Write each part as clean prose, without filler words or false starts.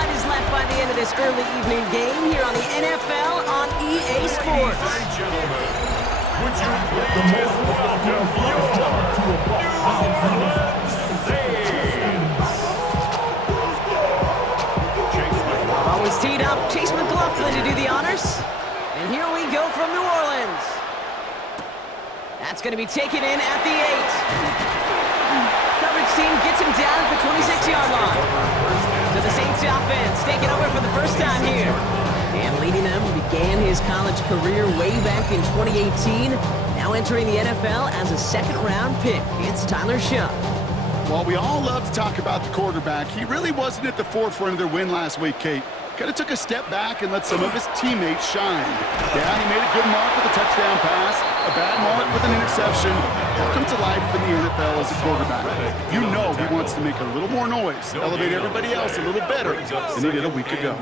fight is left by the end of this early evening game here on the NFL on EA Sports. Ladies and gentlemen, would you please welcome your New Orleans Saints? Ball is teed up. Chase McLaughlin to do the honors. And here we go from New Orleans. That's going to be taken in at the 8. Coverage team gets him down at the 26-yard line. So the Saints offense taking over for the first time here. And leading them, began his college career way back in 2018. Now entering the NFL as a second-round pick. It's Tyler Shuck. Well, we all love to talk about the quarterback. He really wasn't at the forefront of their win last week, Kate. Kind of took a step back and let some of his teammates shine. Yeah, he made a good mark with a touchdown pass, a bad mark with an interception. Welcome to life in the NFL as a quarterback. You know he wants to make a little more noise, elevate everybody else a little better than he did a week ago.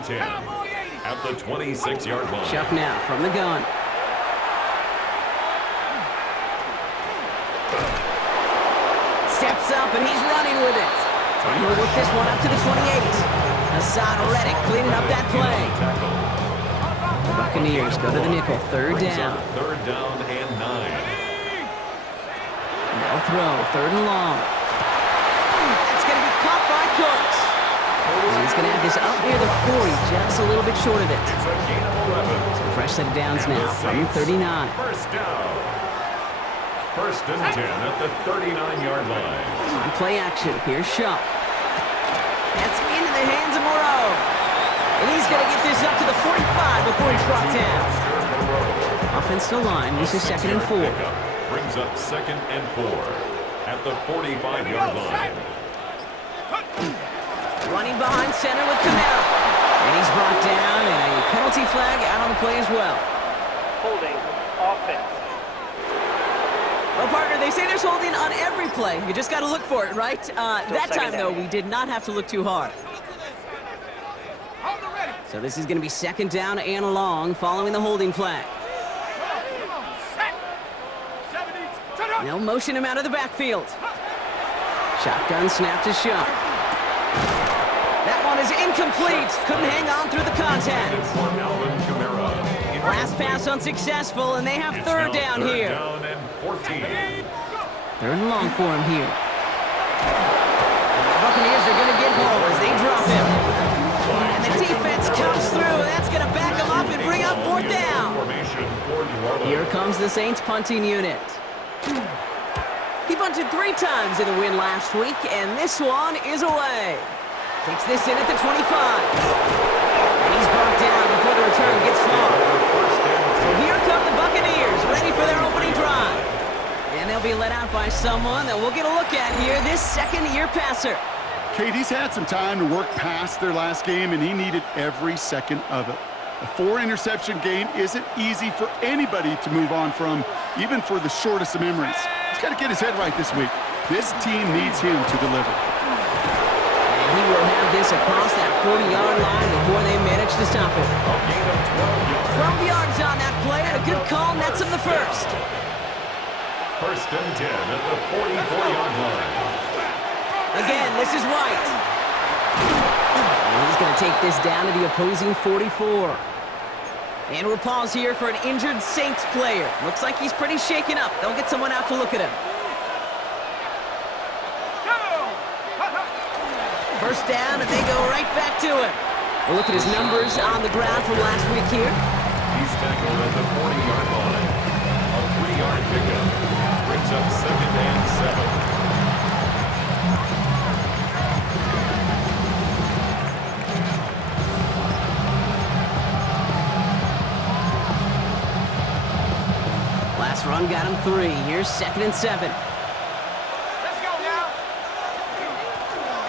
At the 26-yard line. Shuck now from the gun. Steps up and he's running with it. And he'll work this one up to the 28. Hassan Reddick cleaning up that play. The Buccaneers go to the nickel, third down. Third down and 9. No throw, third and long. It's going to be caught by Cooks. And he's going to have this up near the 40, just a little bit short of it. It's a gain of 11. So fresh set of downs now from 39. First down. First and 10 at the 39-yard line. On play action, here's Shuck. That's into the hands of Moreau. And he's going to get this up to the 45 before he's brought down. Offensive line, this is second and 4. Brings up second and 4 at the 45-yard line. Running behind center with Camara. And he's brought down, and a penalty flag out on the play as well. Holding offense. Well, partner, they say there's holding on every play. You just got to look for it, right? That time, though, we did not have to look too hard. So this is going to be second down and long following the holding flag. They'll motion him out of the backfield. Shotgun snap to Shuck. That one is incomplete. Couldn't hang on through the contact. Last pass unsuccessful, and they have third down here. Down and 14. Third and long for him here. And the Buccaneers are going to get home as they drop him. And the defense comes through. That's going to back him up and bring up fourth down. Here comes the Saints punting unit. He punted 3 times in the win last week, and this one is away. Takes this in at the 25. And he's brought down before the return gets far. So here come the Buccaneers, ready for their opening drive. And they'll be let out by someone that we'll get a look at here, this second-year passer. Kate, he's had some time to work past their last game, and he needed every second of it. A 4-interception game isn't easy for anybody to move on from, even for the shortest of memories. He's got to get his head right this week. This team needs him to deliver. And he will have this across that 40-yard line before they manage to stop it. 12 yards on that play, and a good call nets him the first. First and 10 at the 44-yard line. Again, this is White. And he's going to take this down to the opposing 44. And we'll pause here for an injured Saints player. Looks like he's pretty shaken up. They'll get someone out to look at him. First down, and they go right back to him. We'll look at his numbers on the ground from last week here. He's tackled at the 40-yard line. A 3-yard pickup. Brings up second and 7. Last run got him 3. Here's second and 7. Let's go now.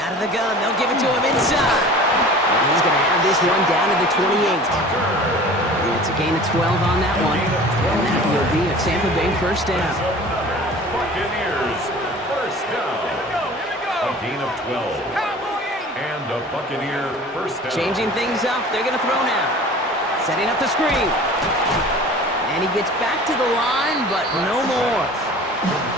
Out of the gun, they'll give it to him inside. And he's going to have this one down to the 28. And it's a gain of 12 on that one. And that will be a Tampa Bay first down. Buccaneers first down. A gain of 12. And a Buccaneer first down. Changing things up. They're going to throw now. Setting up the screen. And he gets back to the line, but no more.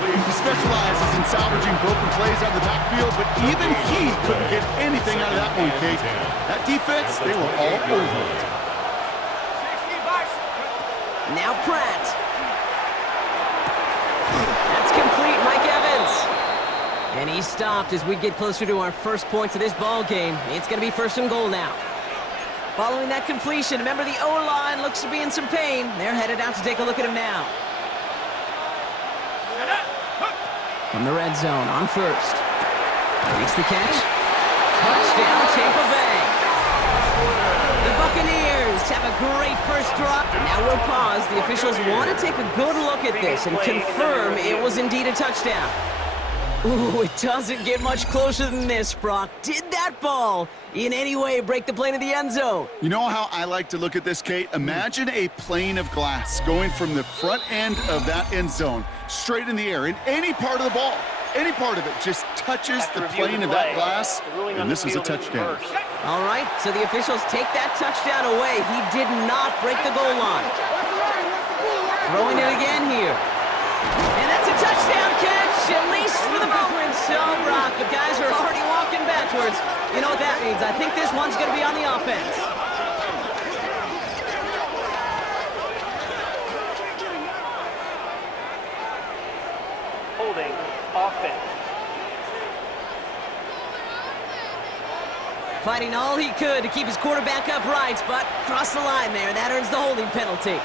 He specializes in salvaging broken plays out of the backfield, but even he couldn't get anything out of that one, Kate. That defense, they were all over it. Now Pratt. That's complete, Mike Evans. And he stopped as we get closer to our first points of this ball game. It's going to be 1st and goal now. Following that completion, remember the O-line looks to be in some pain. They're headed out to take a look at him now. From the red zone on 1st. Makes the catch. Touchdown, Tampa Bay. The Buccaneers have a great first drop. Now we'll pause. The officials want to take a good look at this and confirm it was indeed a touchdown. Ooh, it doesn't get much closer than this, Brock. Did that ball in any way break the plane of the end zone? You know how I like to look at this, Kate? Imagine a plane of glass going from the front end of that end zone straight in the air. In any part of the ball, any part of it just touches the plane of that glass, and this is a touchdown. All right, so the officials take that touchdown away. He did not break the goal line. Throwing it again here. And that's a touchdown catch, at least for the moment. So, Brock, the guys are already walking backwards. You know what that means. I think this one's going to be on the offense. Holding offense. Fighting all he could to keep his quarterback upright, but crossed the line there. That earns the holding penalty.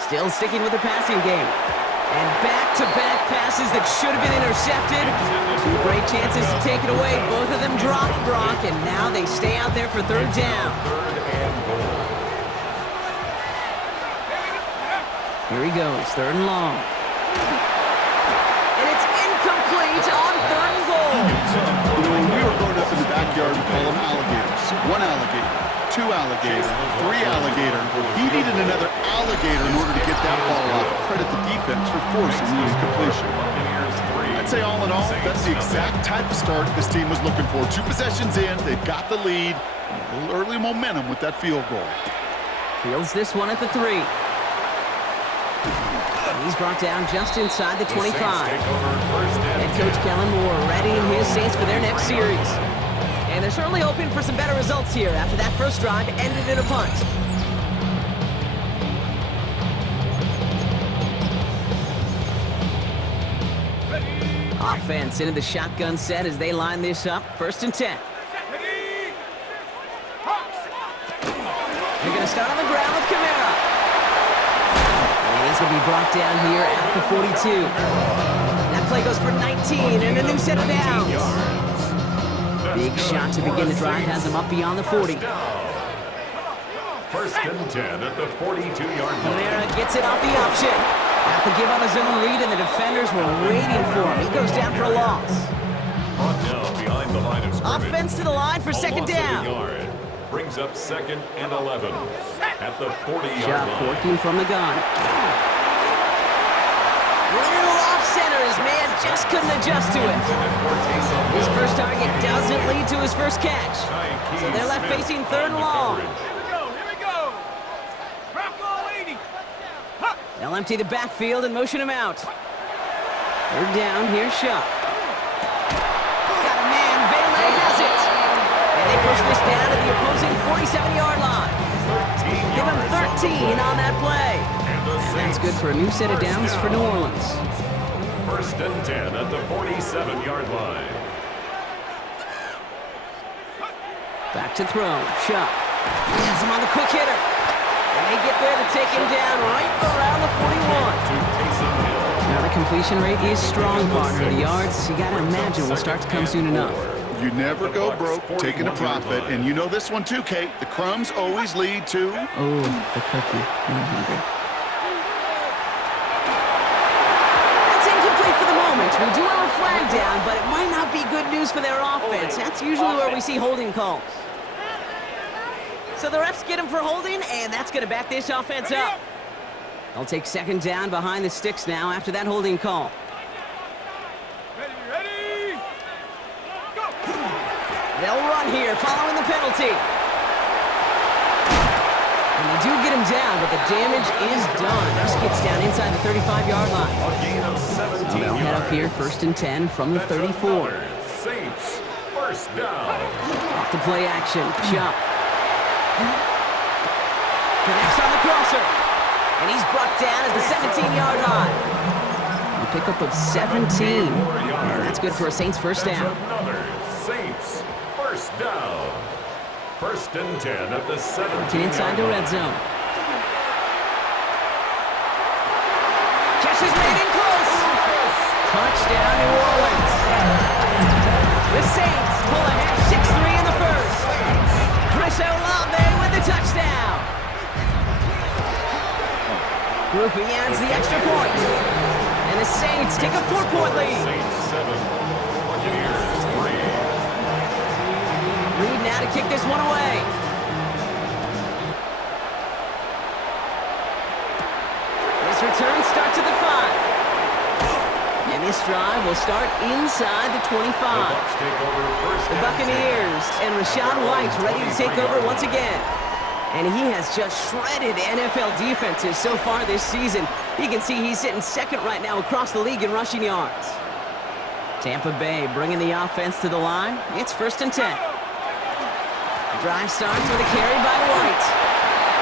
Still sticking with the passing game. And back-to-back passes that should have been intercepted. 2 great chances to take it away. Both of them dropped, Brock, and now they stay out there for 3rd down. Here he goes, 3rd and long. And it's incomplete on 3rd and goal. You know, when we were growing up in the backyard, we call them alligators. 1 alligator, 2 alligator, 3 alligator. He needed another alligator in order to get that ball off. Credit the defense for forcing the incompletion. I'd say all in all, that's the exact type of start this team was looking for. 2 possessions in, they've got the lead, and a little early momentum with that field goal. Fields this one at the 3. And he's brought down just inside the 25. Head coach Kellen Moore readying his Saints for their next series. And they're certainly hoping for some better results here after that first drive ended in a punt. Offense into the shotgun set as they line this up. 1st and 10. They're going to start on the ground with Kamara. And he's going to be brought down here at the 42. That play goes for 19 and a new set of downs. Big shot to begin the drive has him up beyond the 40. 1st and 10 at the 42-yard line. Kamara gets it off the option. Got the give on his own read, and the defenders were waiting for him. He goes down for a loss. Brought down behind the line of scrimmage. Offense to the line for 2nd down. Brings up 2nd and 11 at the 40-yard Shot line. working from the gun. Little off center. His man just couldn't adjust to it. His first target doesn't lead to his first catch. So they're left facing 3rd and long. They'll empty the backfield and motion him out. 3rd down, here's Shuck. Got a man, Vele has it. And they push this down to the opposing 47-yard line. Give him 13 on that play. And that's good for a new set of downs for New Orleans. 1st and 10 at the 47-yard line. Back to throw, Shuck. Has him on the quick hitter. And they get there to take him down right around the 41. Now the completion rate is strong, partner. The yards, you gotta imagine, will start to come soon enough. You never go broke taking a profit, and you know this one too, Kate. The crumbs always lead to... Oh, the cookie. I'm hungry. That's incomplete for the moment. We do have a flag down, but it might not be good news for their offense. That's usually where we see holding calls. So the refs get him for holding, and that's going to back this offense up. They'll take 2nd down behind the sticks now after that holding call. Ready, go! They'll run here following the penalty. And they do get him down, but the damage is done. This gets down inside the 35-yard line. A gain of 17 So they'll head up here, first and 10 from the 34. Saints, first down. Off to play action. Chuck. Connects on the crosser. And he's brought down at the 17-yard line. A pickup of 17. And that's good for a Saints first down. Another Saints, first down. First and 10 at the 17. Working inside the red zone. Catch is made in close. Touchdown, New Orleans. The Saints pull ahead 6-3 in the first. Chris Olave with the touchdown. Groupie adds the extra point. And the Saints take a 4-point lead. Saints 7, Buccaneers 3. Reed now to kick this one away. This return starts at the 5. And this drive will start inside the 25. Bucs take over first The and Buccaneers and Rashawn White ready to take over once again. And he has just shredded NFL defenses so far this season. You can see he's sitting second right now across the league in rushing yards. Tampa Bay bringing the offense to the line. It's first and 10. Drive starts with a carry by White.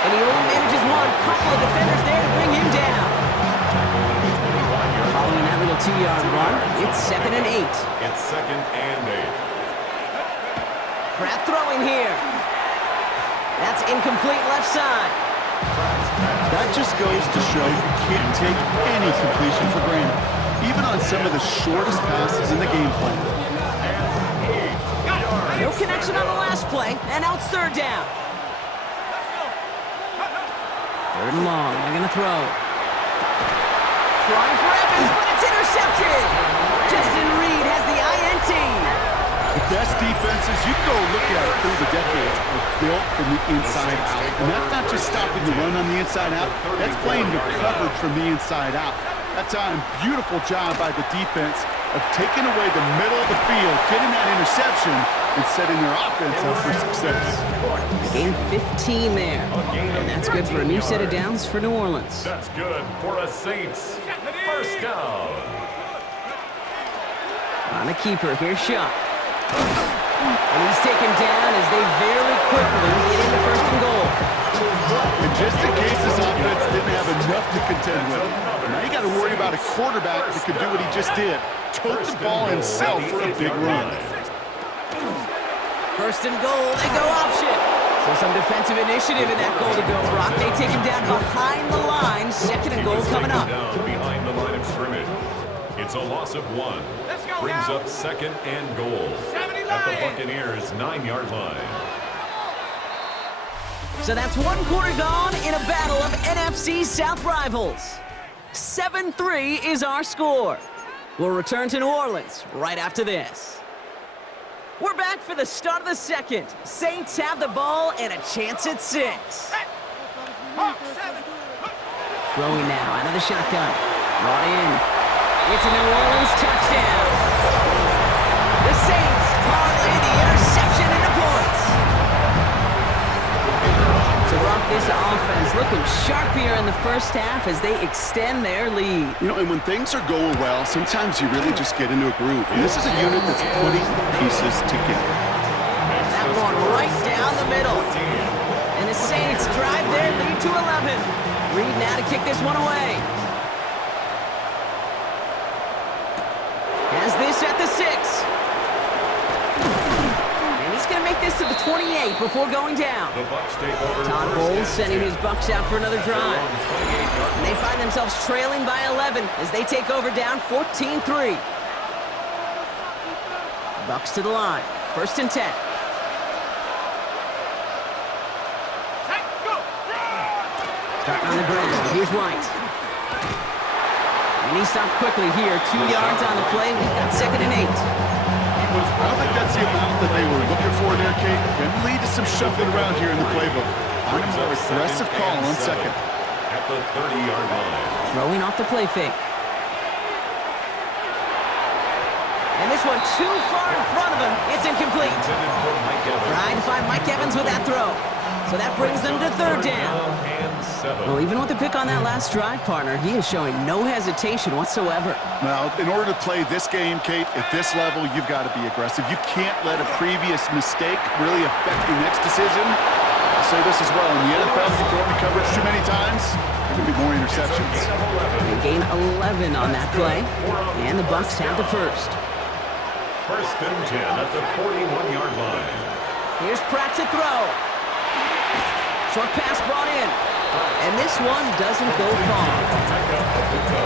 And he only manages one. Couple of defenders there to bring him down. Following that little 2-yard run, it's second and 8. It's second and 8. Pratt throwing here. That's incomplete left side. That just goes to show you can't take any completion for granted, even on some of the shortest passes in the game plan. No connection on the last play, and now it's third down. Third and long, they're going to throw. Trying for Evans, but it's intercepted. Justin Reed has the INT. The best defenses, you can go look at it through the decades, are built from the inside out. And that's not just stopping the run on the inside out, that's playing the coverage from the inside out. That time, beautiful job by the defense of taking away the middle of the field, getting that interception, and setting their offense up for success. Gain 15 there, and that's good for a new set of downs for New Orleans. That's good for a Saints first down. On a keeper, here's Shuck. And he's taken down as they very quickly get into first and goal. And just in case this offense didn't have enough to contend with, now you got to worry about a quarterback that could do what he just did, tote the ball himself for a big run. First and goal, they go option. So some defensive initiative in that goal to go, Brock. They take him down behind the line. Second and goal coming up. Down behind the line of scrimmage. It's a loss of 1. Brings up second and goal at the Buccaneers' 9-yard line. So that's one quarter gone in a battle of NFC South rivals. 7-3 is our score. We'll return to New Orleans right after this. We're back for the start of the second. Saints have the ball and a chance at 6. Throwing now out of the shotgun. Brought in. It's a New Orleans touchdown. The Saints parlay the interception into points. So Brock, this offense looking sharp here in the first half as they extend their lead. You know, and when things are going well, sometimes you really just get into a groove. And this is a unit that's putting pieces together. That one right down the middle. And the Saints drive their lead to 11. Reed now to kick this one away. Has this at the 6. And he's going to make this to the 28 before going down. The Bucs take over. Todd Bowles sending his Bucs out for another drive. And they find themselves trailing by 11 as they take over down 14-3. Bucs to the line. First and 10. Starting on the ground. Here's White. And he stopped quickly here. 2 yards on the play. We've got second and 8. I don't think that's the amount that they were looking for there, Kate. Can lead to some shuffling around here in the playbook. On a more aggressive call on second. At the 30-yard line. Throwing off the play fake. And this one too far in front of him. It's incomplete. Intended for Mike Evans. Trying to find Mike Evans with that throw. So that brings them to third down. Well, even with the pick on that last drive, partner, he is showing no hesitation whatsoever. Well, in order to play this game, Kate, at this level, you've got to be aggressive. You can't let a previous mistake really affect your next decision. I'll say this as well. In the NFL, if you throw into coverage too many times, there could be more interceptions. They gain 11 on that play, and the Bucs have the first. First and 10 at the 41-yard line. Here's Pratt to throw. Short pass brought in. And this one doesn't go far.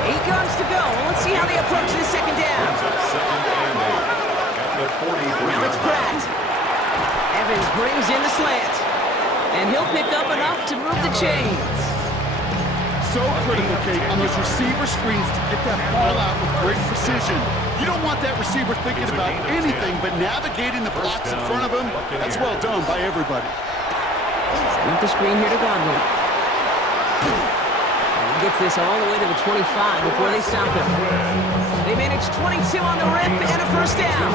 8 yards to go. Well, let's see how they approach the second down. Now it's Pratt. Evans brings in the slant. And he'll pick up enough to move the chains. So critical, Kate, on those receiver screens to get that ball out with great precision. You don't want that receiver thinking about anything but navigating the blocks in front of him. That's well done by everybody. Setting up the screen here to Godwin. And he gets this all the way to the 25 before they stop him. They manage 22 on the rip and a first down.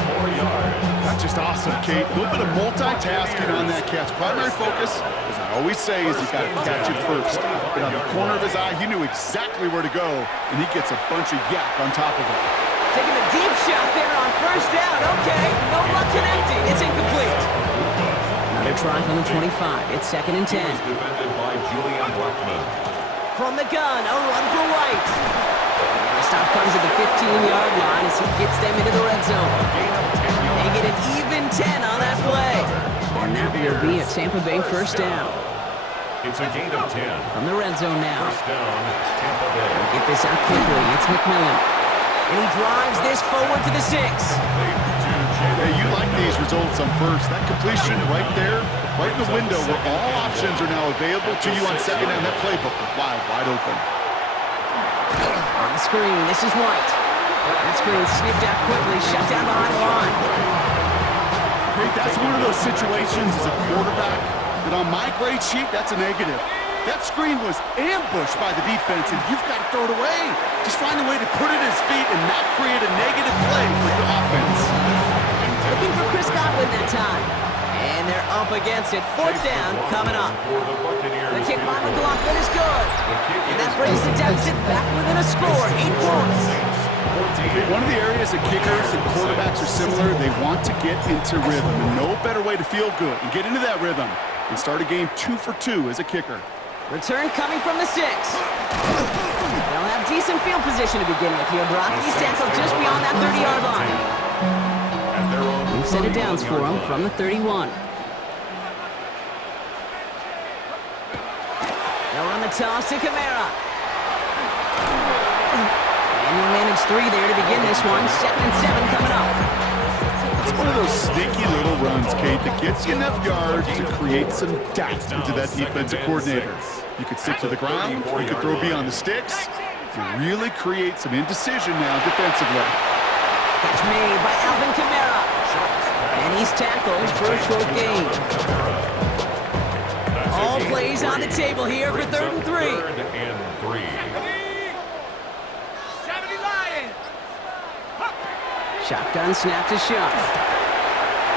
That's just awesome, Kate. A little bit of multitasking on that catch. Primary focus, as I always say, is you got to catch it first. But on the corner of his eye, he knew exactly where to go, and he gets a bunch of yak on top of it. Taking a deep shot there on first down. Okay, no luck connecting. It's incomplete. Another try from the 25. It's second and 10. Defended by Julian Blackman. From the gun, a run for White. And the stop comes at the 15-yard line as he gets them into the red zone. They get an even 10 on that play. And that will be a Tampa Bay first down. It's a gain of 10. From the red zone now. First down, Tampa Bay. Get this out quickly. It's McMillan. And he drives this forward to the 6. Hey, you like these results on first. That completion right there, right in the window where all options are now available to you on second down. That playbook wide open. On the screen, this is White. That screen sniffed out quickly, shut down behind the line. Hey, that's one of those situations as a quarterback that on my grade sheet, that's a negative. That screen was ambushed by the defense, and you've got to throw it away. Just find a way to put it at his feet and not create a negative play for your offense. Looking for Chris Godwin that time. And they're up against it. Fourth down coming up. The kick by McLaughlin is good. And that brings the deficit back within a score, 8 points. One of the areas that kickers and quarterbacks are similar, they want to get into rhythm. And no better way to feel good and get into that rhythm and start a game 2 for 2 as a kicker. Return coming from the 6. They'll have decent field position to begin with here, Brock. He's tackled just beyond that 30-yard line. We've set it downs for him from the 31. They'll run the toss to Kamara. And he'll manage 3 there to begin this one. 2nd and 7 coming up. It's one of those sneaky little runs, Kate, that gets you enough yards to create some doubt into that defensive coordinator. You could stick to the ground, you could throw beyond the sticks. You really create some indecision now defensively. Catch made by Alvin Kamara. And he's tackled for a short gain. All plays on the table here for 3rd and 3. 3rd and 3. 70 Lions. Shotgun snap to Shuck.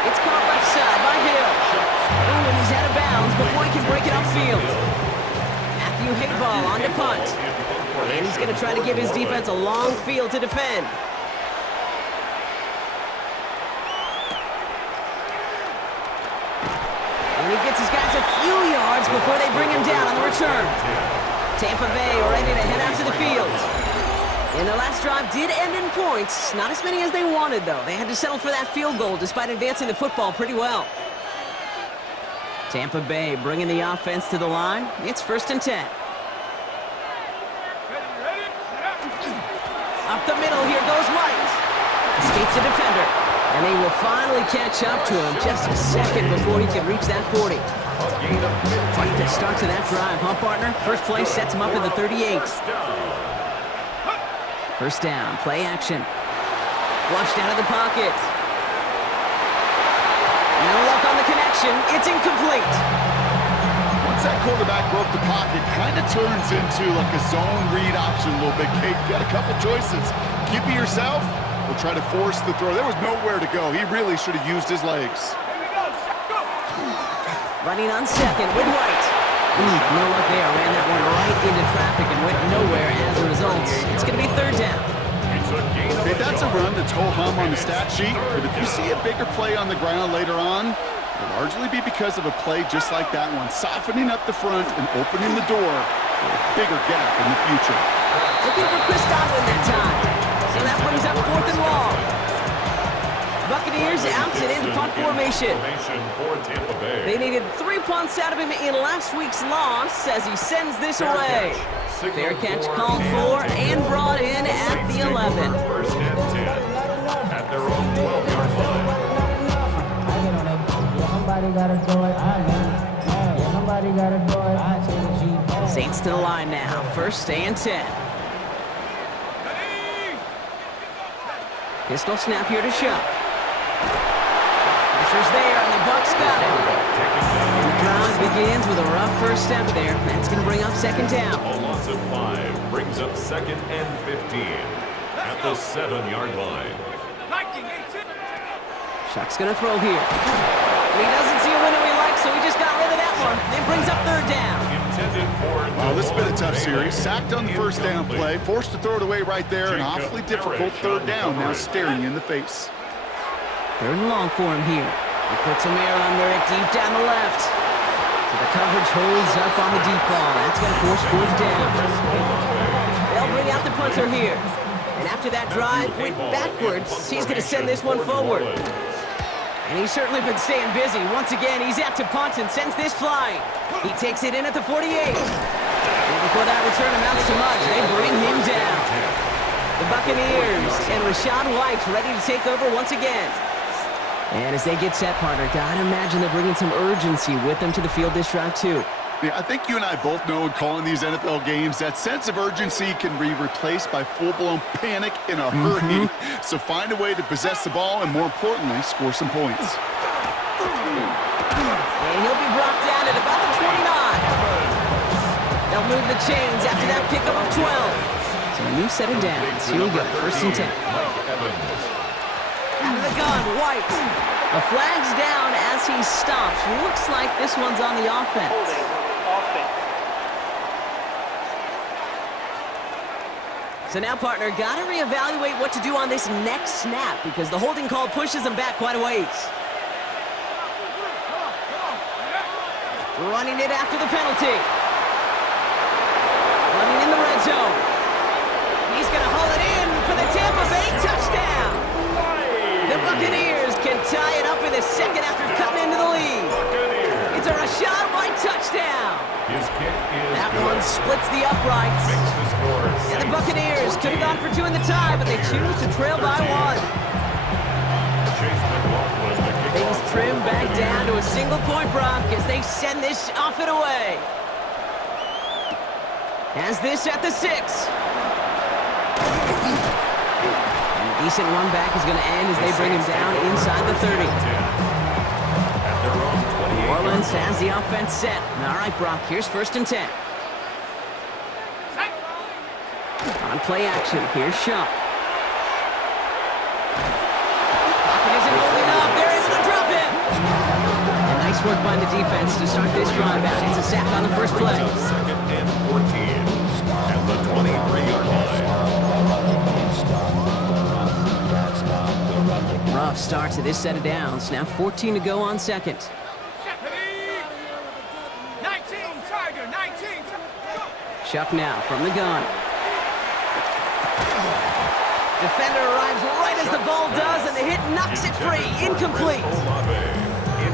It's caught left side by Hill. Ooh, and he's out of bounds before he can break it upfield. Matthew Hayball on to punt. And he's going to try to give his defense a long field to defend. And he gets his guys a few yards before they bring him down on the return. Tampa Bay ready to head out to the field. And the last drive did end in points. Not as many as they wanted, though. They had to settle for that field goal despite advancing the football pretty well. Tampa Bay bringing the offense to the line. It's 1st and 10. Up the middle, here goes White. Escapes the defender. And they will finally catch up to him just a second before he can reach that 40. Quite the start to that drive, huh, partner? First play sets him up at the 38. First down, play action. Flushed out of the pocket. No luck on the connection. It's incomplete. Once that quarterback broke the pocket, kind of turns into like a zone read option a little bit. Kate, you got a couple choices. Keep it yourself or try to force the throw. There was nowhere to go. He really should have used his legs. Running on second with White. No luck there. Ran that one right into traffic and went nowhere as a result. It's going to be third down. Okay, that's a run that's ho-hum on the stat sheet, but if you see a bigger play on the ground later on, it'll largely be because of a play just like that one, softening up the front and opening the door for a bigger gap in the future. Looking for Chris Godwin that time. So that brings up fourth and long. Buccaneers out and into punt formation. They needed 3 punts out of him in last week's loss as he sends this away. Fair catch called for and brought in at the 11. First and 10 at their own 12-yard line. Somebody gotta do it. Somebody gotta do it. Saints to the line now. First and 10. Pistol snap here to Shuck. Pressure's there, and the Bucs got him. And the drive begins with a rough first step there. That's going to bring up second down. A loss of 5 brings up second and 15 at the 7-yard line. Shuck's going to throw here. And he doesn't see a window he likes, so he just got rid of that one. It brings up third down. Well, this has been a tough series. Sacked on the first down play, forced to throw it away right there, an awfully difficult third down now staring you in the face. Third and long for him here. He puts some air under it deep down the left. So the coverage holds up on the deep ball. That's going to force fourth down. They'll bring out the punter here. And after that drive went backwards, he's going to send this one forward. And he's certainly been staying busy. Once again, he's out to punt and sends this flying. He takes it in at the 48. And before that return amounts to much, they bring him down. The Buccaneers and Rachaad White ready to take over once again. And as they get set, partner, gotta imagine they're bringing some urgency with them to the field this drive, too. Yeah, I think you and I both know in calling these NFL games, that sense of urgency can be replaced by full-blown panic in a hurry. So find a way to possess the ball and, more importantly, score some points. And he'll be brought down at about the 29. They'll move the chains after that pickup of 12. So a new set of downs. Here we go, first and 10. Out of the gun, White. The flag's down as he stops. Looks like this one's on the offense. So now, partner, got to reevaluate what to do on this next snap because the holding call pushes him back quite a ways. Running it after the penalty. Running in the red zone. He's going to haul it in for the Tampa Bay touchdown. The Buccaneers can tie it up in the second after cutting into the lead. It's a Rachaad White touchdown. His kick is that one splits the uprights. And the Buccaneers could have gone for 2 in the tie, but they choose to trail by 1. Things trim back down to a single-point Brock as they send this off and away. Has this at the 6. And a decent run back is going to end as they bring him down inside the 30. New Orleans has the offense set. All right, Brock, here's first and 10. On play action, here's Shuck. Pocket isn't holding up. They're able to drop him. And nice work by the defense to start this drive out. It's a sack on the first play. Second and 14 at the 23-yard line. Rough start to this set of downs. Now 14 to go on second. 19, Tiger, 19. Shuck now from the gun. Defender arrives right as the ball does, and the hit knocks it free. Incomplete.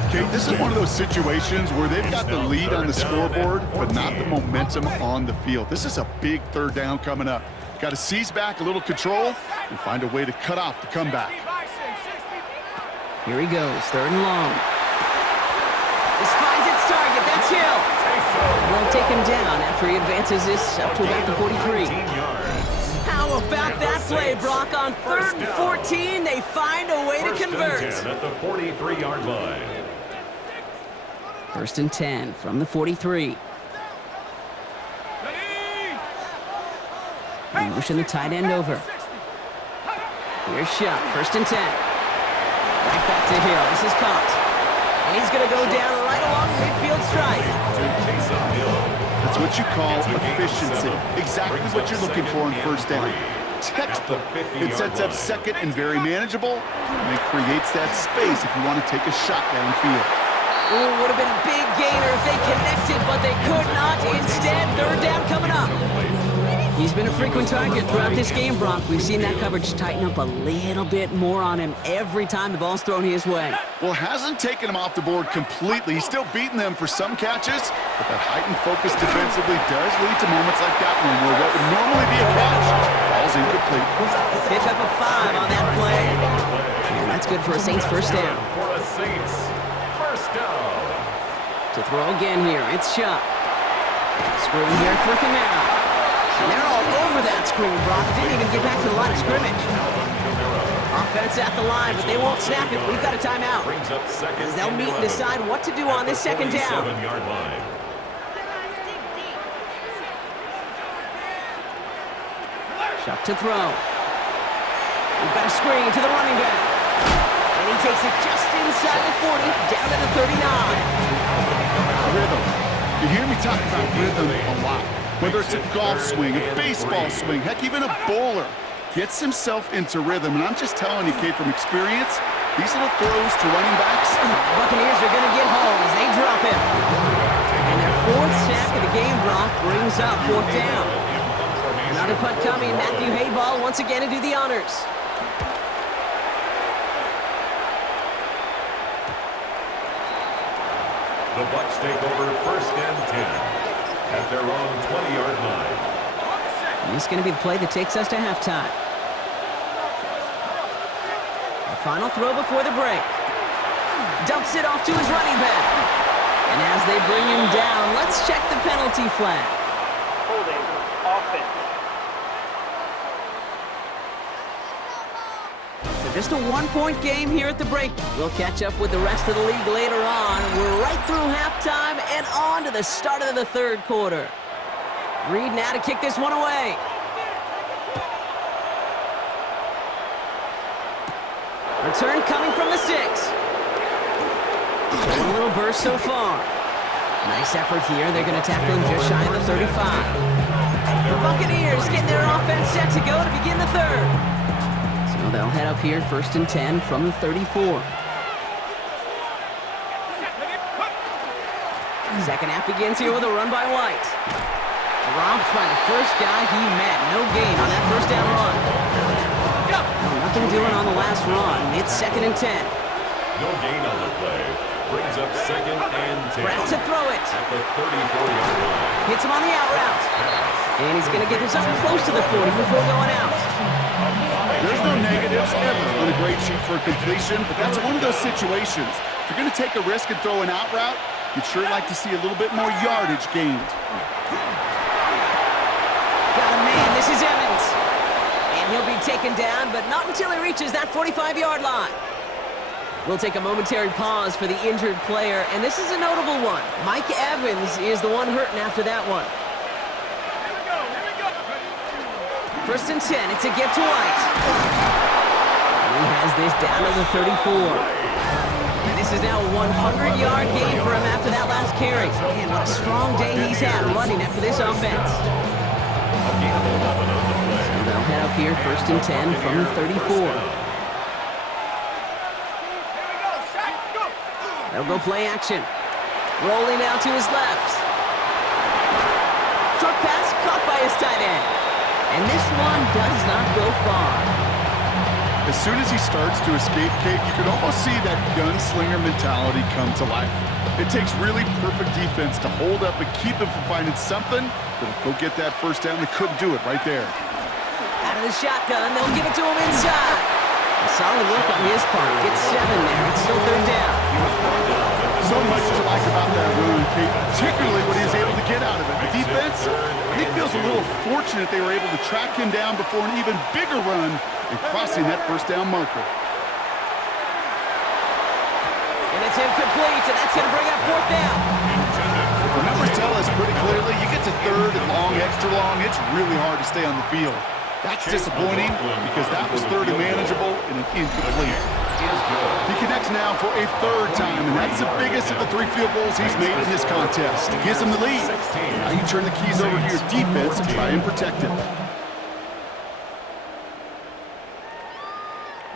Okay, this is one of those situations where they've got the lead on the scoreboard, but not the momentum on the field. This is a big third down coming up. Got to seize back a little control and find a way to cut off the comeback. Here he goes, third and long. This finds its target. That's Hill. And they'll take him down after he advances this up to about the 43. How about that play, Brock? On third and 14, they find a way to convert. First and 10 at the 43-yard line. First and 10 from the 43. They motion the tight end over. Here's Shuck, first and 10. Right back to Hill. This is caught. And he's going to go down right along the midfield stripe. That's what you call efficiency. Exactly what you're looking for on first down. Textbook. It sets up second and very manageable, and it creates that space if you want to take a shot downfield. Ooh, would have been a big gainer if they connected, but they could not. Instead, third down coming up. He's been a frequent target throughout this game, Brock. We've seen that coverage tighten up a little bit more on him every time the ball's thrown his way. Well, hasn't taken him off the board completely. He's still beating them for some catches, but that heightened focus defensively does lead to moments like that one where what would normally be a catch falls incomplete. Pick up a 5 on that play. And that's good for a Saints first down. For a Saints first down. To throw again here, it's Shuck. Screen here for Kamara. And they're all over that screen, Brock. Didn't even get back to the line of scrimmage. Offense at the line, but they won't snap it. We've got a timeout. As they'll meet and decide what to do on this second down. Shuck to throw. We've got a screen to the running back. And he takes it just inside the 40, down to the 39. Rhythm. You hear me talk about rhythm a lot. Whether it's a golf swing, a baseball swing, heck, even a bowler, gets himself into rhythm. And I'm just telling you, Kate, from experience, these little throws to running backs. The Buccaneers are going to get home as they drop him. And their 4th sack of the game, Brock, brings up 4th down. Another punt coming. Matthew Hayball once again to do the honors. The Bucs take over first and 10. At their own 20-yard line. And this is going to be the play that takes us to halftime. The final throw before the break. Dumps it off to his running back. And as they bring him down, let's check the penalty flag. Holding offense. So just a 1-point game here at the break. We'll catch up with the rest of the league later on. We're right through halftime and on to the start of the third quarter. Reed now to kick this one away. Return coming from the 6. Showing a little burst so far. Nice effort here. They're going to tackle him just shy of the 35. The Buccaneers getting their offense set to go to begin the third. So they'll head up here first and 10 from the 34. Second half begins here with a run by White. Dropped by the first guy he met. No gain on that first down run. Well, nothing doing on the last run. It's second and 10. No gain on the play. Brings up second and 10. Pratt to throw it. At the 34-yard line. Hits him on the out route. And he's going to get this up close to the 40 before going out. There's no negatives ever on a great sheet for a completion, but that's one of those situations. If you're going to take a risk and throw an out route, you'd sure like to see a little bit more yardage gained. Got a man. This is Evans. And he'll be taken down, but not until he reaches that 45-yard line. We'll take a momentary pause for the injured player, and this is a notable one. Mike Evans is the one hurting after that one. First and 10, it's a gift to White. And he has this down to the 34. And this is now a 100-yard gain for him after that last carry. Man, what a strong day he's had running after this offense. So they'll head up here first and 10 from the 34. They'll go play action. Rolling out to his left. Short pass caught by his tight end. And this one does not go far. As soon as he starts to escape, Kate, you can almost see that gunslinger mentality come to life. It takes really perfect defense to hold up and keep him from finding something that'll go get that first down. They couldn't do it right there. Out of the shotgun, they'll give it to him inside. A solid work on his part. Gets 7 there. It's still third down. So much to like about that run, Kate, particularly what he was able to get out of it. The defense, I think, feels a little fortunate they were able to track him down before an even bigger run and crossing that first down marker. And it's incomplete, and that's going to bring up fourth down. The numbers tell us pretty clearly, you get to third and long, extra long, it's really hard to stay on the field. That's disappointing because that was third and manageable and an incomplete. He connects now for a third time, and that's the biggest of the 3 field goals he's made in this contest. He gives him the lead. Now you turn the keys over to your defense and try and protect him.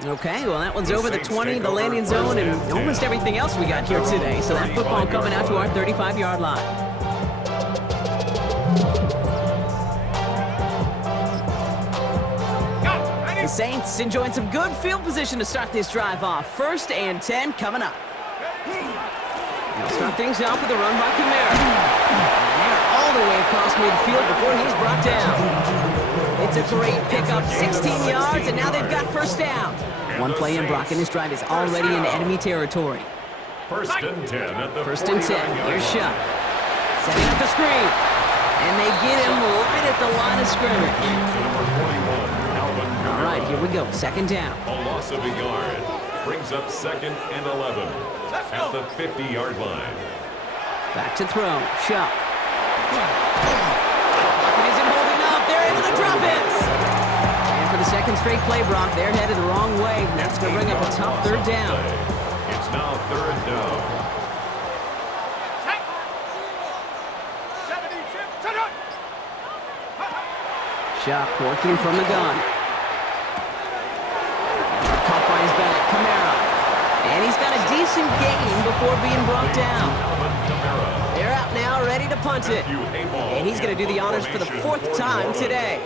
Okay, well, that one's over the 20, the landing zone, and almost everything else we got here today. So that football coming out to our 35-yard line. The Saints enjoying some good field position to start this drive off. 1st and 10 coming up. They'll start things off with a run by Kamara. And they're all the way across midfield before he's brought down. It's a great pickup, 16 yards, and now they've got 1st down. One play in, Brock, and this drive is already in enemy territory. 1st and 10 at the 1st and 10. Here's Shuck. Setting up the screen. And they get him right at the line of scrimmage. All right, here we go. 2nd down. A loss of a yard. Brings up 2nd and 11 at the 50-yard line. Back to throw. Shuck. It isn't holding up. They're able to drop it. And for the 2nd straight play, Brock, they're headed the wrong way. And that's going to bring up a tough 3rd down. It's now 3rd down. Shuck working from the gun. Caught by his back, Kamara. And he's got a decent gain before being brought down. They're out now, ready to punt it. And he's going to do the honors for the 4th time today.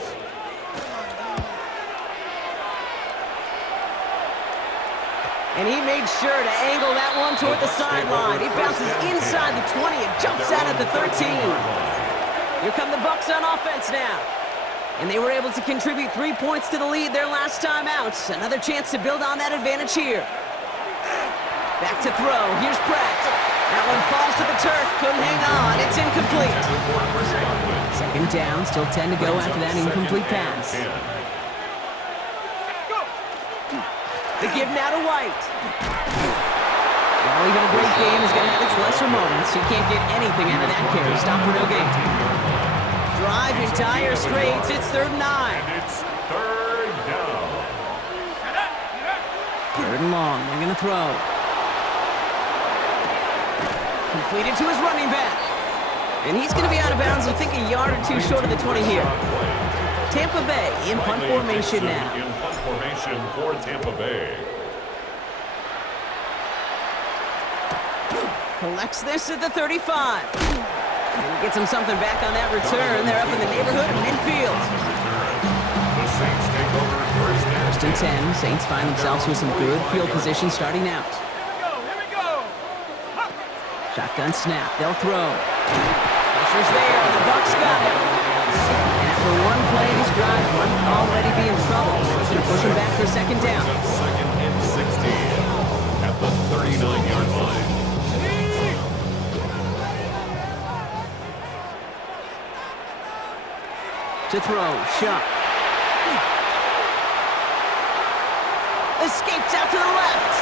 And he made sure to angle that one toward the sideline. He bounces inside the 20 and jumps out at the 13. Here come the Bucs on offense now. And they were able to contribute 3 points to the lead their last time out. Another chance to build on that advantage here. Back to throw. Here's Pratt. That one falls to the turf. Couldn't hang on. It's incomplete. 2nd down. Still 10 to go after that incomplete pass. The give now to White. Well, even a great game is going to have its lesser moments. He can't get anything out of that carry. Stop for no gain. Drive entire straights. It's 3rd and 9. And it's 3rd down. 3rd and long. They're going to throw. Completed to his running back. And he's going to be out of bounds, I think, a yard or 2 short of the 20 here. Tampa Bay in punt formation now. In punt formation for Tampa Bay. Collects this at the 35. And he gets him something back on that return. They're up in the neighborhood of midfield. The Saints take over 1st and 10. Saints find themselves with some good field position starting out. Shotgun snap. They'll throw. Pressure's there, and the Bucs got it. And after one play, this drive might already be in trouble. It's going to push him back for 2nd down. 2nd and 16 at the 39-yard line. To throw, Shuck. Escapes out to the left.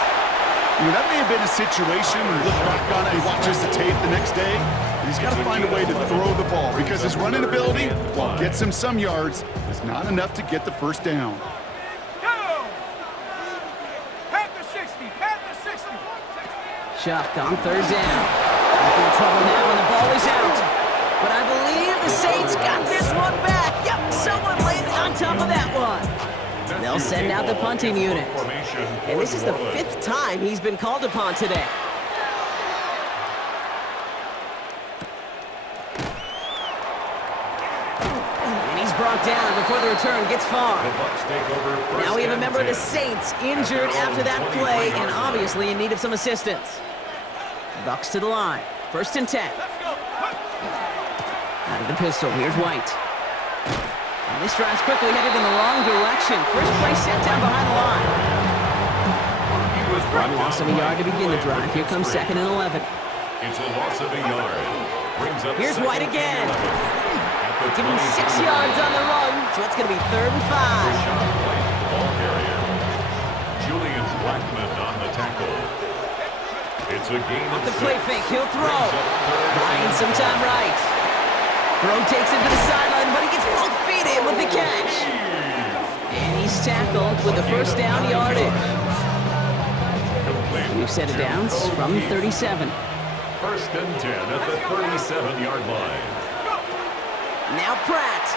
That may have been a situation when you look back on it and watches the tape the next day. He's got to find a way to throw the ball because his running ability, while it gets him some yards, is not enough to get the 1st down. Shuck on 3rd down. In trouble now and the ball is out. But I believe the Saints got this one back. Yep, someone landed on top of that one. They'll send out the punting unit. And this is the 5th time he's been called upon today. And he's brought down before the return gets far. Now we have a member of the Saints injured after that play and obviously in need of some assistance. Bucs to the line. 1st and 10. Out of the pistol, here's White. And this drive's quickly headed in the wrong direction. First play set down behind the line. One loss of a yard to begin the drive. Here comes 2nd and 11. It's a loss of a yard. Brings up Here's White again. Give him 6 yards on the run, so it's going to be 3rd and 5. Ball carrier. Julian Blackman on the tackle. It's a gain Off of the play 6. fake, he'll throw. Buying some time right. Throw takes him to the sideline, but he gets both feet in with the catch. he's tackled with the first down yardage. Complete New set of to downs from 37. First and 10 at the 37-yard line. Now Pratt.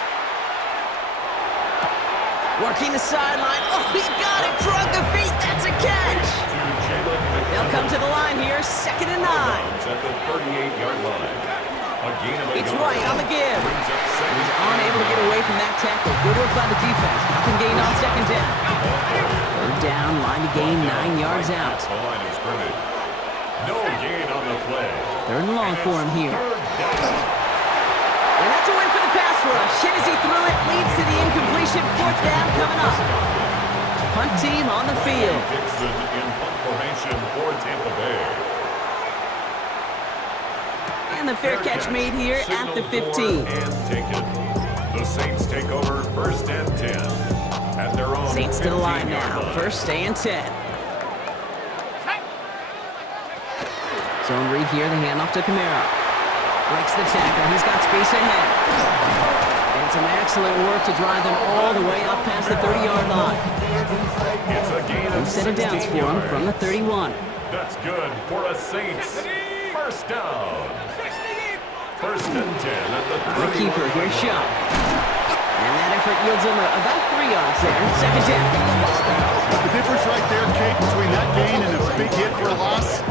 Working the sideline. Oh, he got it. Drug the feet. That's a catch. They'll come to the line here. 2nd and 9. At the 38-yard line. A gain of a It's yard. White on the give. Brings up second. He's unable to get away from that tackle. Good work by the defense. Nothing gained on 2nd down. 3rd down, line to gain 9 yards out. The line of scrimmage. No gain on the play. 3rd and long for him here. 3rd down. And that's a win for the pass rush. Hit as he threw it, leads to the incompletion. 4th down coming up. Punt team on the field. Dixon in punt formation for Tampa Bay. And the fair catch made here at the 15. And taken. The Saints take over 1st and 10 at their own Saints to the line 15-yard now. line. 1st and 10. Zone read here, the handoff to Kamara. Breaks the tackle. He's got space ahead. And some excellent work to drive them all the way up past the 30-yard line. It's a gain New of set of downs 16 for him yards. from the 31. That's good for a Saints. First down. 1st and 10 at the The 31. keeper, here's Shot. And that effort yields him about 3 yards there. 2nd down. The difference right there, Kate, between that gain and a big hit for a loss,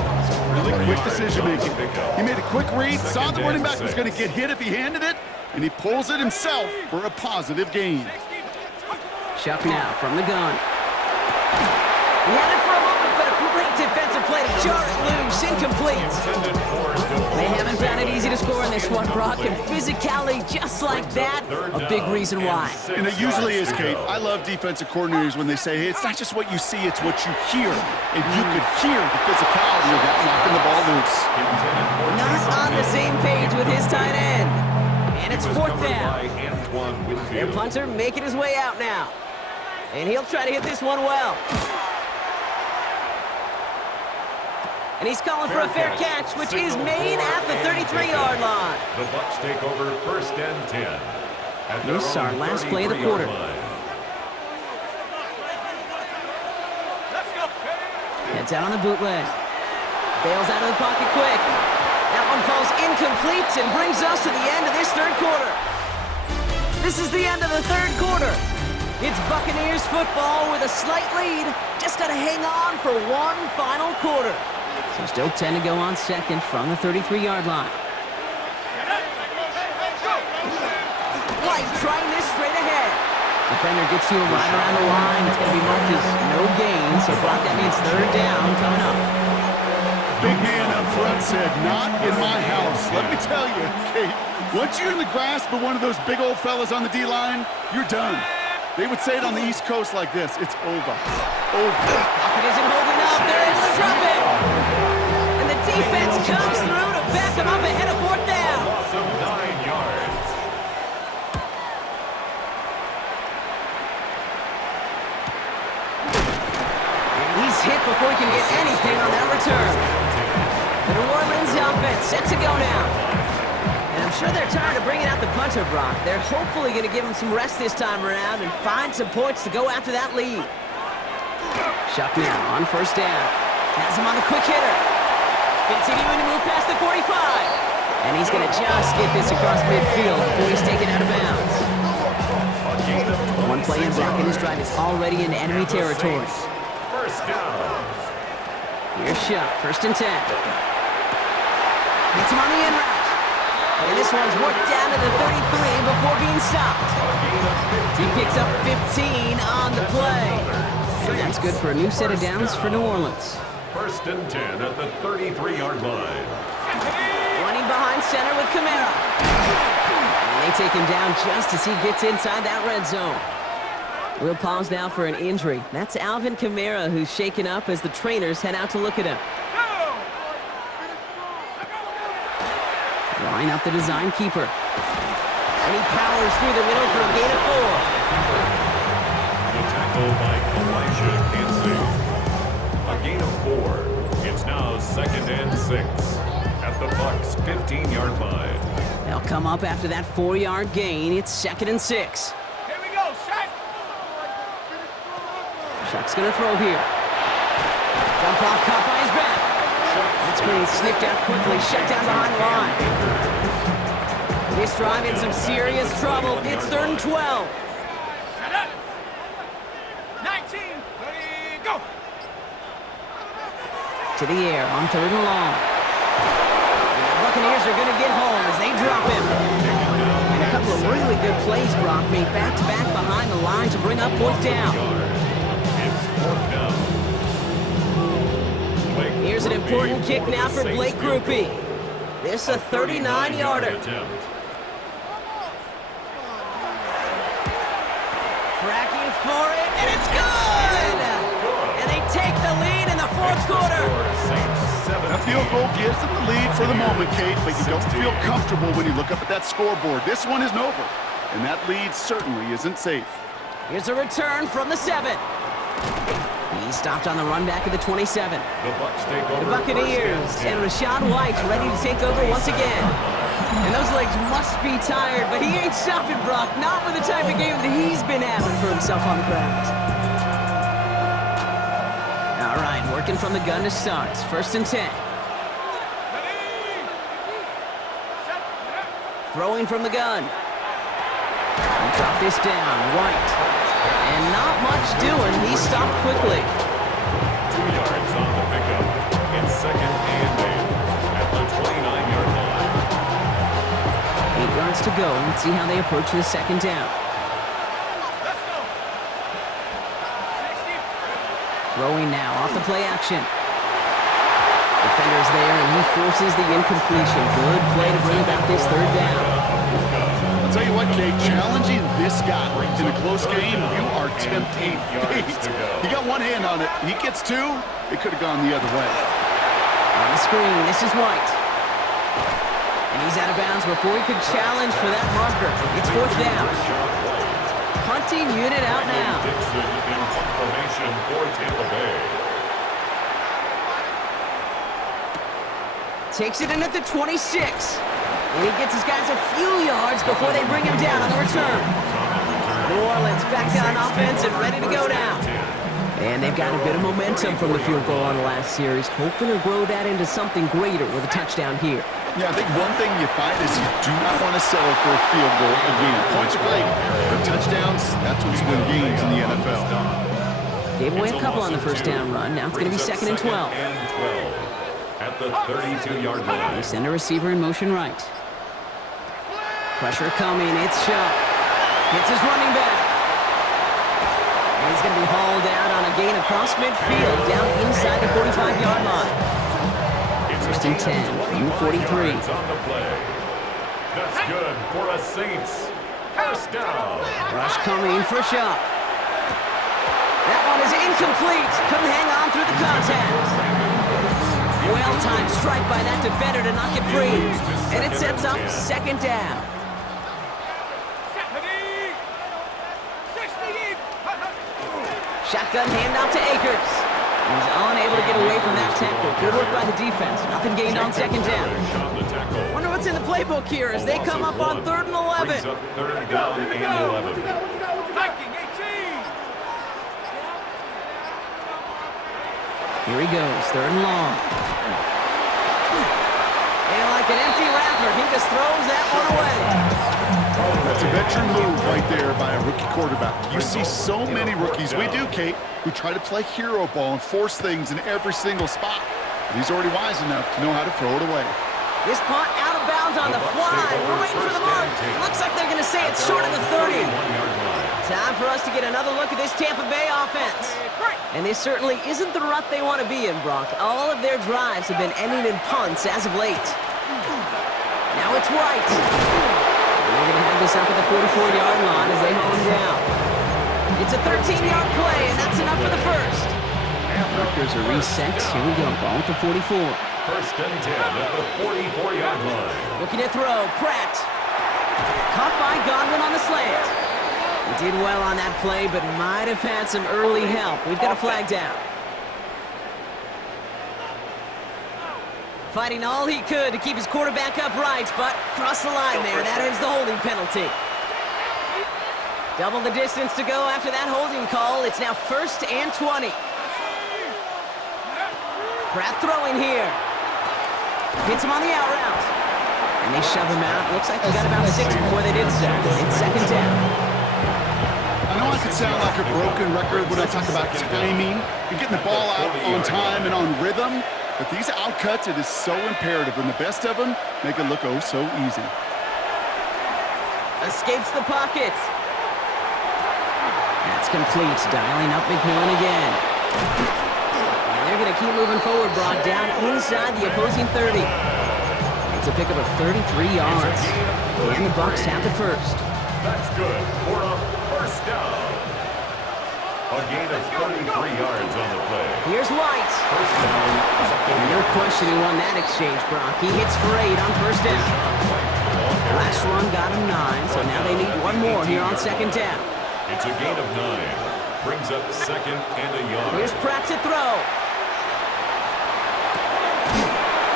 really quick decision-making. He made a quick read, saw the running back was going to get hit if he handed it, and he pulls it himself for a positive gain. Chuck now from the gun. He had it for a moment, but a great defensive play to jar it loose. Incomplete. They haven't found it easy to score in this one, Brock, and physicality just like that, a big reason why. And it usually is, Kate. I love defensive coordinators when they say, hey, it's not just what you see, it's what you hear. And you could hear the physicality of that knocking the ball loose. Not on the same page with his tight end. And it's 4th down. Their punter making his way out now. And he'll try to hit this one well. And he's calling for a fair catch, which is made at the 33-yard line. The Bucs take over 1st and 10. At their This is our own last play of the 33-yard quarter. line. Heads out on the bootleg. Bails out of the pocket quick. That one falls incomplete and brings us to the end of this 3rd quarter. This is the end of the 3rd quarter. It's Buccaneers football with a slight lead. Just got to hang on for one final quarter. So still 10 to go on 2nd from the 33-yard line. White trying this straight ahead. Defender gets to him right around the line. It's going to be marked as no gain. So Brock, that means 3rd down coming up. Big man up front said, not in my house. Let me tell you, Kate, once you're in the grasp of one of those big old fellas on the D-line, you're done. They would say it on the East Coast like this, it's over. Over. Pocket isn't holding up. They're able to drop it. And the defense comes through to back them up ahead of 4th down. Loss of 9 yards. And he's hit before he can get anything on that return. The New Orleans offense set to go now. And I'm sure they're tired of bringing out the punter, Brock. They're hopefully going to give him some rest this time around and find some points to go after that lead. Shuck now on 1st down. Has him on the quick hitter. Continuing to move past the 45. And he's going to just get this across midfield before he's taken out of bounds. One play in Brock, and his drive is already into enemy territory. First down. Here's Shuck, 1st and 10. Hits him on the in route. And this one's worked down to the 33 before being stopped. He picks up 15 on the play. And that's good for a new set of downs for New Orleans. 1st and 10 at the 33-yard line. Running behind center with Kamara. And they take him down just as he gets inside that red zone. We'll pause now for an injury. That's Alvin Kamara, who's shaken up as the trainers head out to look at him. Line up the design keeper. And he powers through the middle for a gain of 4. The tackle by Elijah Kinsey. A gain of 4. It's now 2nd and 6 at the Bucs 15-yard line. They'll come up after that 4-yard gain. It's 2nd and 6. Here we go, set. Chuck's going to throw here. Jump off, caught by his back. That screen sniffed out quickly, shut down behind the line. This drive in some serious trouble. It's 3rd and 12. 19, ready, go! To the air on 3rd and long. And the Buccaneers are going to get home as they drop him. And a couple of really good plays, Brock, made back-to-back behind the line to bring up 4th down. It's 4th down. Here's an important kick now for Blake Grupe. This is a 39-yarder. Tracking for it, and it's good! And they take the lead in the 4th quarter. That field goal gives them the lead for the moment, Kate, but you don't feel comfortable when you look up at that scoreboard. This one isn't over, and that lead certainly isn't safe. Here's a return from the 7. He stopped on the run back of the 27. The Bucs take over. The Buccaneers and Rachaad White ready to take over once again. And those legs must be tired, but he ain't stopping, Brock. Not with the type of game that he's been having for himself on the ground. All right, working from the gun to start. 1st and 10. Throwing from the gun. And drop this down, White. And not much doing. He stopped quickly. 2 yards on the pickup. It's 2nd and 8 at the 29-yard line. 8 yards to go. Let's see how they approach the 2nd down. Let's go! 60. Throwing now off the play action. Defender's there, and he forces the incompletion. Good play to bring about this 3rd down. I'll tell you what, Kate, challenging this guy in a close game, you are tempting fate. He got one hand on it. He gets 2, it could have gone the other way. On the screen, this is White. And he's out of bounds before he could challenge for that marker. It's 4th down. Punting unit out now. Dixon in punt formation for Tampa Bay. Takes it in at the 26. And he gets his guys a few yards before they bring him down on the return. New Orleans back on offense and ready to go now. And they've got a bit of momentum from the field goal on the last series, hoping to grow that into something greater with a touchdown here. Yeah, I think one thing you find is you do not want to settle for a field goal again. Points are great, but touchdowns, that's what's win games in the NFL. Gave away a couple on the 1st down run. Now it's going to be 2nd and 12. At the 32-yard line. They send a receiver in motion right. Pressure coming. It's Shuck. Hits his running back. And he's going to be hauled out on a gain across midfield down inside the 45-yard line. 1st and 10 from the 43. On the play. That's good for a Saints 1st down. Rush coming for Shuck. That one is incomplete. Couldn't hang on through the contact. Well-timed strike by that defender to knock it free. And it sets up 2nd down. Shotgun handoff to Akers. He's unable to get away from that tackle. Good work by the defense. Nothing gained on 2nd down. Wonder what's in the playbook here as they come up on 3rd and 11. 3rd down and 11. Here he goes, 3rd and long. And like an empty wrapper, he just throws that one away. That's a veteran move right there by a rookie quarterback. You see so many rookies, we do, Kate, who try to play hero ball and force things in every single spot. But he's already wise enough to know how to throw it away. This punt out of bounds on the fly. We're waiting for the mark. Looks like they're going to say it's short of the 30. Time for us to get another look at this Tampa Bay offense. And this certainly isn't the rut they want to be in, Brock. All of their drives have been ending in punts as of late. Now it's White. And they're going to have this up at the 44-yard line as they hold him down. It's a 13-yard play, and that's enough for the 1st. Markers are reset. Here we go. Ball at the 44. 1st and 10 at the 44-yard line. Looking to throw. Pratt. Caught by Godwin on the slant. He did well on that play, but might have had some early help. We've got a flag down. Fighting all he could to keep his quarterback upright, but crossed the line there. That earns the holding penalty. Double the distance to go after that holding call. It's now 1st and 20. Pratt throwing here. Hits him on the out route. And they shove him out. Looks like he got about 6 before they did so. It's 2nd down. I know I could sound like a broken record when I talk about timing and getting the ball out on time and on rhythm, but these outcuts, it is so imperative, and the best of them make it look oh so easy. Escapes the pocket. That's complete. Dialing up McMillan again. And they're going to keep moving forward, Brock, down inside the opposing 30. It's a pickup of 33 yards. And the Bucs have the first. That's good for a first down. A gain of 33 yards on the play. Here's White. First down. No question who won that exchange, Brock. He hits for 8 on 1st down. Last run got him 9, so now they need one more here on 2nd down. It's a gain of 9. Brings up 2nd and a yard. Here's Pratt to throw.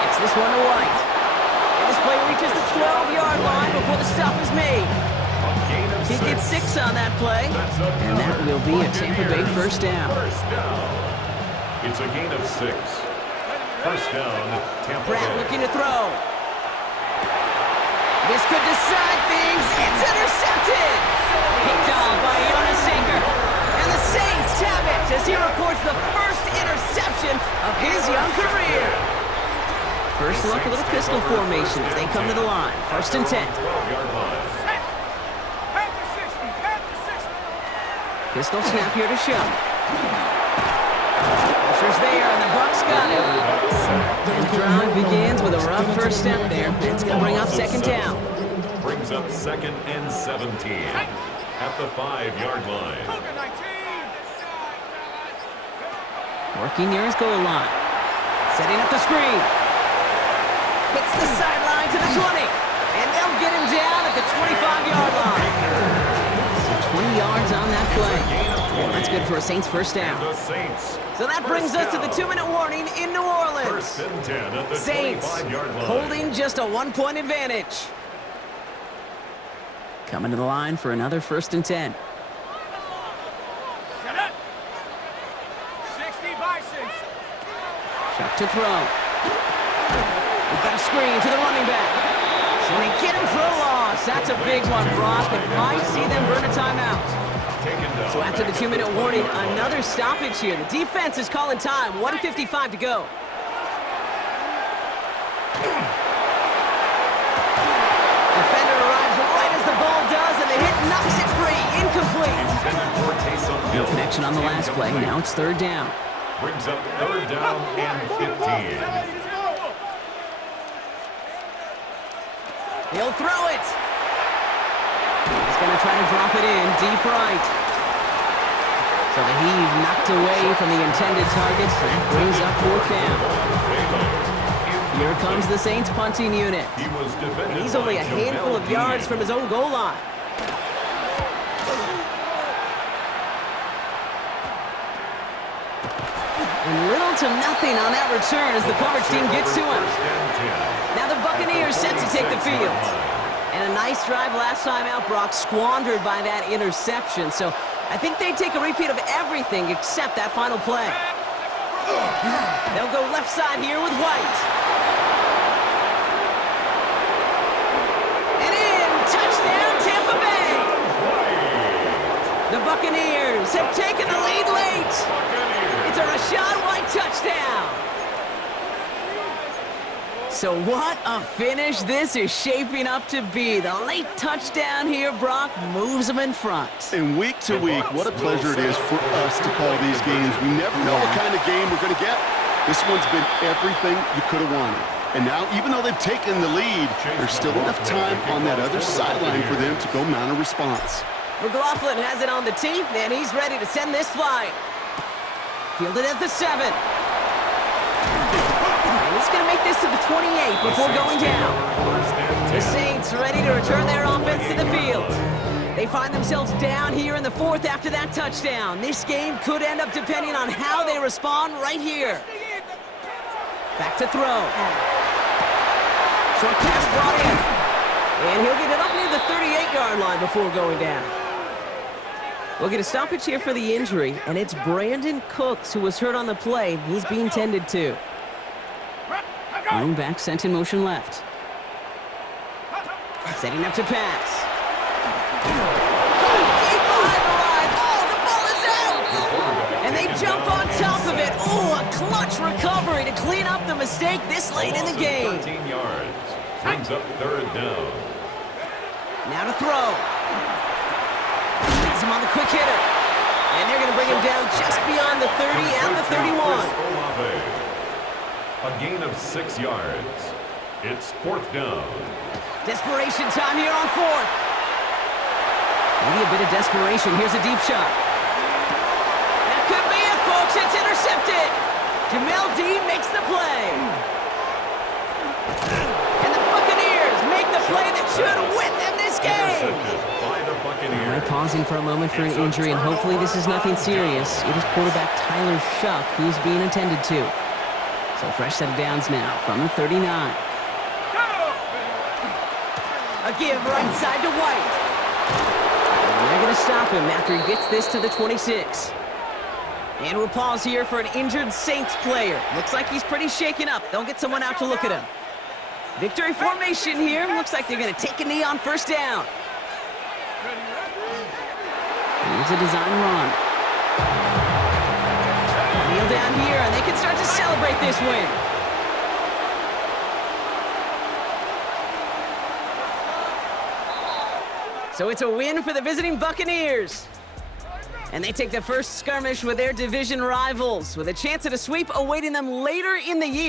It's this one to White. And this play reaches the 12-yard line before the stop is made. A gain of He 6. gets 6 on that play, and that will be a Tampa Bay first down. First down. It's a gain of 6. First down, Tampa Pratt Bay. looking to throw. This could decide things. It's intercepted. Picked off by Jonas Saker. And the Saints have it as he records the first interception of his young career. First look, a little pistol formation as they come to the line. 1st and 10. 12-yard line. Pistol snap here to show. Pressure's there, and the Bucs got it. And the drive begins with a rough first step there. It's going to bring up 2nd down. Brings up 2nd and 17 at the 5-yard line. Working near his goal line. Setting up the screen. Hits the sideline to the 20. And they'll get him down at the 25-yard line. So 20 yards on that play. And that's good for a Saints first down. The Saints. So that brings us to the 2-minute warning in New Orleans. 1st and 10 at the Saints 25-yard line. holding just a 1-point advantage. Coming to the line for another 1st and 10. Shut up. 60 Bisons. Chuck to throw. We've got a screen to the running back. And they get him for a loss. That's a big one, Brock. It might see them burn a timeout. Taken down. So after the 2-minute warning, another stoppage here. The defense is calling time. 1:55 to go. Defender arrives right as the ball does, and the hit knocks it free. Incomplete. No connection on the last play. Now it's 3rd down. Brings up 3rd down and 15. He'll throw it. He's going to try to drop it in deep right. So the heave knocked away from the intended target. That brings up 4th down. Here comes the Saints punting unit. And he's only a handful of yards from his own goal line. And little to nothing on that return as the coverage team gets to him. Now the Buccaneers set to take the field. And a nice drive last time out, Brock, squandered by that interception. So I think they take a repeat of everything except that final play. They'll go left side here with White. And in, touchdown Tampa Bay. The Buccaneers have taken the lead late. It's a Rachaad White touchdown. So what a finish this is shaping up to be. The late touchdown here, Brock, moves them in front. And week to week, what a pleasure it is for us to call these games. We never know what kind of game we're going to get. This one's been everything you could have wanted. And now, even though they've taken the lead, there's still enough time on that other sideline for them to go mount a response. McLaughlin has it on the tee, and he's ready to send this flying. Fielded at the 7. And he's going to make this to the 28 before going down. The Saints ready to return their offense to the field. They find themselves down here in the 4th after that touchdown. This game could end up depending on how they respond right here. Back to throw. Short pass brought in. And he'll get it up near the 38-yard line before going down. We'll get a stoppage here for the injury, and it's Brandon Cooks who was hurt on the play. He's being tended to. Running back sent in motion left. Setting up to pass. Deep behind the line. Oh, the ball is out! And they jump on top of it. Oh, a clutch recovery to clean up the mistake this late in the game. 13 yards. Brings up third down. Now to throw. Has him on the quick hitter. And they're going to bring him down just beyond the 30 and the 31. A gain of 6 yards. It's fourth down. Desperation time here on fourth. Maybe a bit of desperation. Here's a deep shot. That could be it, folks. It's intercepted. Jamel Dean makes the play. And the Buccaneers make the play that should win them this game. By the Buccaneers. All right, pausing for a moment for an injury, and hopefully this is nothing serious. It is quarterback Tyler Shuck who's being attended to. So fresh set of downs now from the 39. A give right side to White. And they're going to stop him after he gets this to the 26. And we'll pause here for an injured Saints player. Looks like he's pretty shaken up. They'll get someone out to look at him. Victory formation here. Looks like they're going to take a knee on first down. Here's a design run. Kneel down here, and they can start to celebrate this win. So it's a win for the visiting Buccaneers. And they take the first skirmish with their division rivals, with a chance at a sweep awaiting them later in the year.